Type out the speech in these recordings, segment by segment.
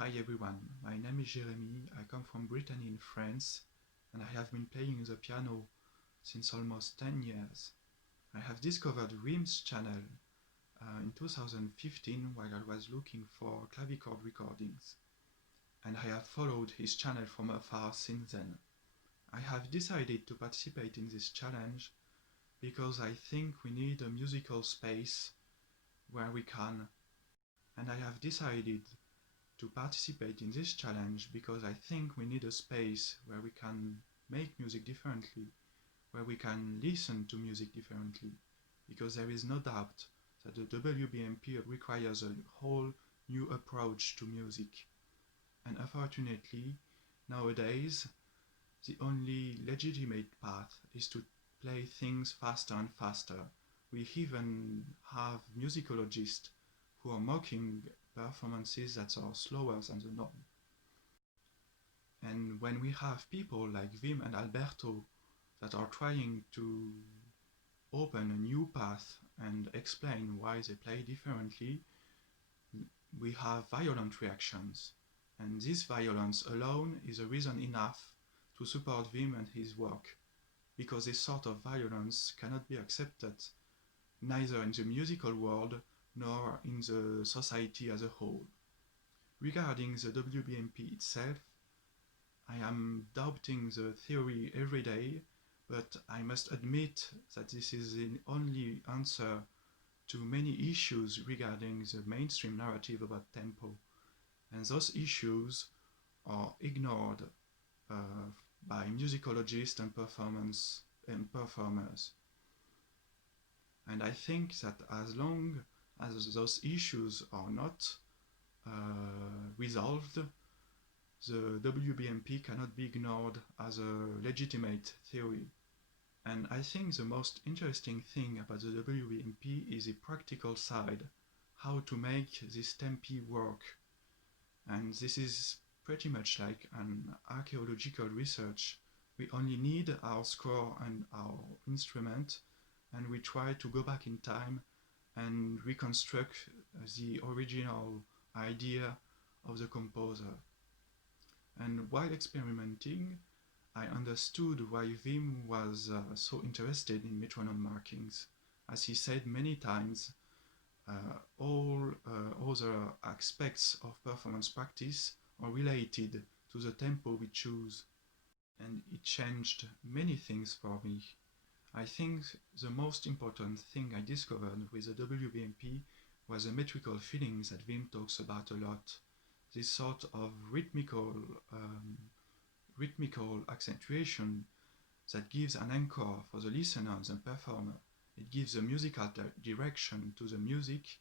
Hi everyone, my name is Jeremy, I come from Brittany in France, and I have been playing the piano since almost 10 years. I have discovered Wim's channel in 2015 while I was looking for clavichord recordings, and I have followed his channel from afar since then. I have decided to participate in this challenge because I think we need a musical space where we can, and I have decided to participate in this challenge because I think we need a space where we can make music differently, where we can listen to music differently, because there is no doubt that the WBMP requires a whole new approach to music. And unfortunately, nowadays, the only legitimate path is to play things faster and faster. We even have musicologists who are mocking performances that are slower than the norm. And when we have people like Wim and Alberto that are trying to open a new path and explain why they play differently, we have violent reactions. And this violence alone is a reason enough to support Wim and his work, because this sort of violence cannot be accepted neither in the musical world nor in the society as a whole. Regarding the WBMP itself, I am doubting the theory every day, but I must admit that this is the only answer to many issues regarding the mainstream narrative about tempo, and those issues are ignored by musicologists and performers. And I think that as long as those issues are not resolved, the WBMP cannot be ignored as a legitimate theory. And I think the most interesting thing about the WBMP is the practical side, how to make this tempi work. And this is pretty much like an archaeological research. We only need our score and our instrument, and we try to go back in time and reconstruct the original idea of the composer. And while experimenting, I understood why Wim was so interested in metronome markings. As he said many times, all other aspects of performance practice are related to the tempo we choose. And it changed many things for me. I think the most important thing I discovered with the WBMP was the metrical feelings that Wim talks about a lot. This sort of rhythmical accentuation that gives an anchor for the listener and the performer. It gives a musical direction to the music,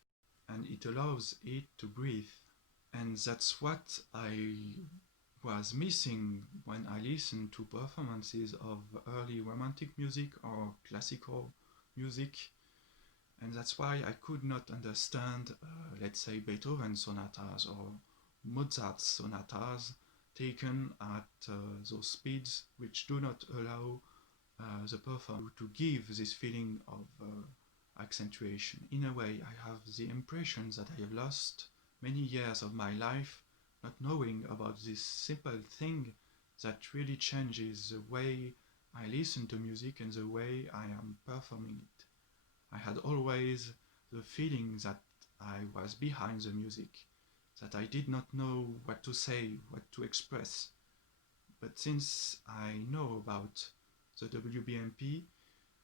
and it allows it to breathe. And that's what I was missing when I listened to performances of early romantic music or classical music. And that's why I could not understand, let's say, Beethoven sonatas or Mozart sonatas taken at those speeds which do not allow the performer to give this feeling of accentuation. In a way, I have the impression that I have lost many years of my life not knowing about this simple thing that really changes the way I listen to music and the way I am performing it. I had always the feeling that I was behind the music, that I did not know what to say, what to express. But since I know about the WBMP,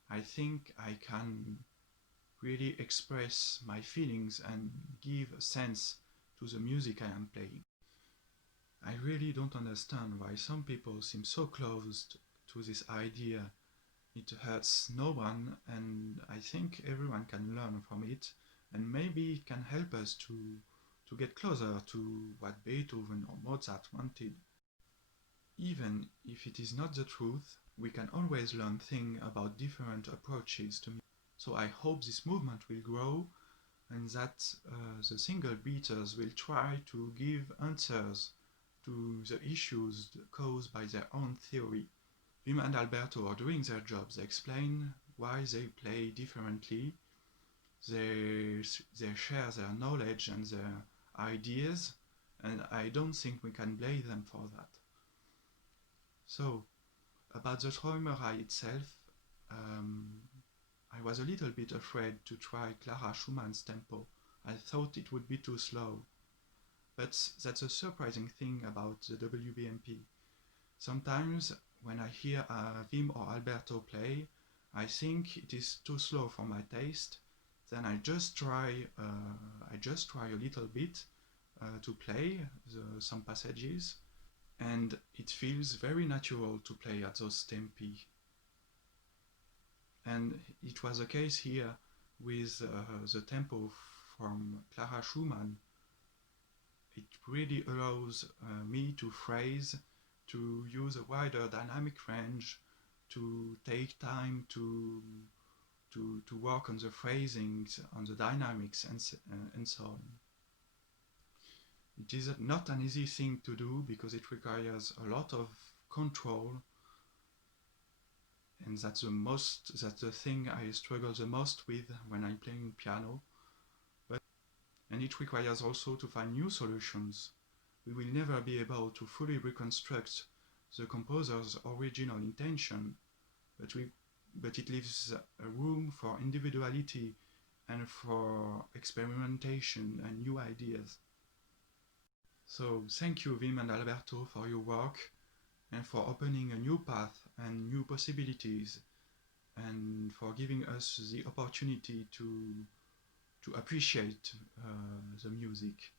I think I can really express my feelings and give a sense to the music I am playing. I really don't understand why some people seem so closed to this idea. It hurts no one, and I think everyone can learn from it, and maybe it can help us to get closer to what Beethoven or Mozart wanted. Even if it is not the truth, we can always learn things about different approaches to music. So I hope this movement will grow, and that the single beaters will try to give answers to the issues caused by their own theory. Wim and Alberto are doing their jobs. They explain why they play differently. They share their knowledge and their ideas, and I don't think we can blame them for that. So, about the Traümerei itself, I was a little bit afraid to try Clara Schumann's tempo. I thought it would be too slow. But that's a surprising thing about the WBMP. Sometimes when I hear Wim or Alberto play, I think it is too slow for my taste. Then I just try a little bit to play some passages, and it feels very natural to play at those tempi. And it was the case here with the tempo from Clara Schumann. It really allows me to phrase, to use a wider dynamic range, to take time to work on the phrasings, on the dynamics, and so on. It is not an easy thing to do because it requires a lot of control, and that's the thing I struggle the most with when I'm playing piano. And it requires also to find new solutions. We will never be able to fully reconstruct the composer's original intention, but it leaves a room for individuality and for experimentation and new ideas. So thank you, Wim and Alberto, for your work and for opening a new path and new possibilities, and for giving us the opportunity to appreciate the music.